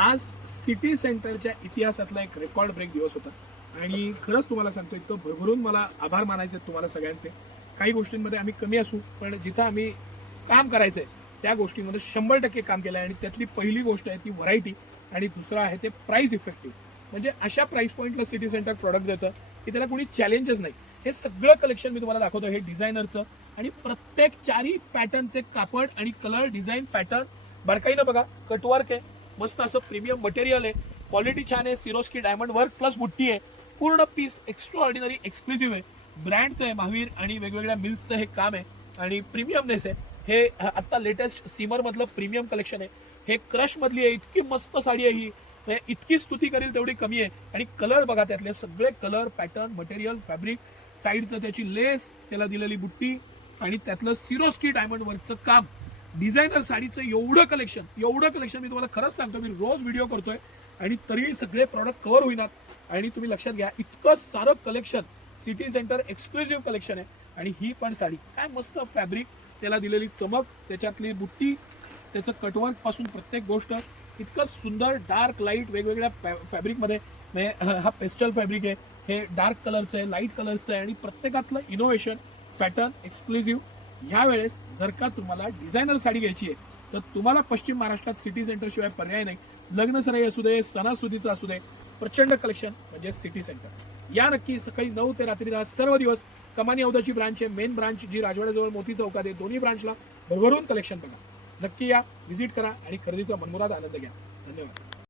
आज सिटी सेंटरच्या इतिहासातला एक रेकॉर्ड ब्रेक दिवस होता आणि खरंच तुम्हाला सांगतो इतकं भरभरून मला आभार मानायचे तुम्हाला सगळ्यांचे. काही गोष्टींमध्ये आम्ही कमी असू पण जिथं आम्ही काम करायचंय त्या गोष्टींमध्ये 100% काम केलं आहे. आणि त्यातली पहिली गोष्ट आहे ती व्हरायटी आणि दुसरं आहे ते प्राइस इफेक्टिव्ह. म्हणजे अशा प्राइस पॉईंटला सिटी सेंटर प्रॉडक्ट देतं की त्याला कोणी चॅलेंजच नाही. हे सगळं कलेक्शन मी तुम्हाला दाखवतो. हे डिझायनरचं आणि प्रत्येक चारही पॅटर्नचे कापड आणि कलर डिझाईन पॅटर्न बारकाईनं बघा. कटवर्क आहे, मस्त असं प्रीमियम मटेरियल आहे, क्वालिटी छान आहे, सिरोस्की डायमंड वर्क प्लस बुट्टी आहे. पूर्ण पीस एक्स्ट्रा ऑर्डिनरी एक्सक्लुझिव्ह आहे. ब्रँडचं आहे महावीर आणि वेगवेगळ्या मिल्सचं हे काम आहे आणि प्रीमियमनेस आहे. हे आता लेटेस्ट सीमर मधलं प्रीमियम कलेक्शन आहे. हे क्रश मधली आहे. इतकी मस्त साडी आहे ही, इतकी स्तुती करेल तेवढी कमी आहे. आणि कलर बघा, त्यातले सगळे कलर पॅटर्न मटेरियल फॅब्रिक साईडचं त्याची लेस, त्याला दिलेली बुट्टी आणि त्यातलं सिरोस्की डायमंड वर्कचं काम. डिझायनर साडीचं एवढं कलेक्शन मी तुम्हाला खरंच सांगतो. मी रोज व्हिडिओ करतोय आणि तरी सगळे प्रॉडक्ट कव्हर होईनात. आणि तुम्ही लक्षात घ्या, इतकं सारं collection city centre exclusive collection आहे. आणि ही पण साडी काय मस्त फॅब्रिक, त्याला दिलेली चमक, त्याच्यातली बुट्टी, त्याचं कटवर्क पासून प्रत्येक गोष्ट इतकं सुंदर. डार्क लाईट वेगवेगळ्या फॅब्रिकमध्ये, हा पेस्टल फॅब्रिक आहे, हे डार्क कलरचं आहे, लाईट कलरचं आहे आणि प्रत्येकातलं इनोव्हेशन पॅटर्न एक्सक्लुझिव्ह. ह्या वेळेस जर का तुम्हाला डिझायनर साडी घ्यायची आहे तर तुम्हाला पश्चिम महाराष्ट्रात सिटी सेंटर शिवाय पर्याय नाही. लग्न सराई असू दे, सणासुदीचं असू दे, प्रचंड कलेक्शन म्हणजे सिटी सेंटर. या नक्की. सकाळी 9 ते रात्री 10 सर्व दिवस. कमानी औदाची ब्रांच आहे, मेन ब्रांच जी राजवाड्याजवळ मोती चौकात आहे. दोन्ही ब्रांचला भरभरून कलेक्शन बघा. नक्की या, व्हिजिट करा आणि खरेदीचा मनमुराद आनंद घ्या. धन्यवाद.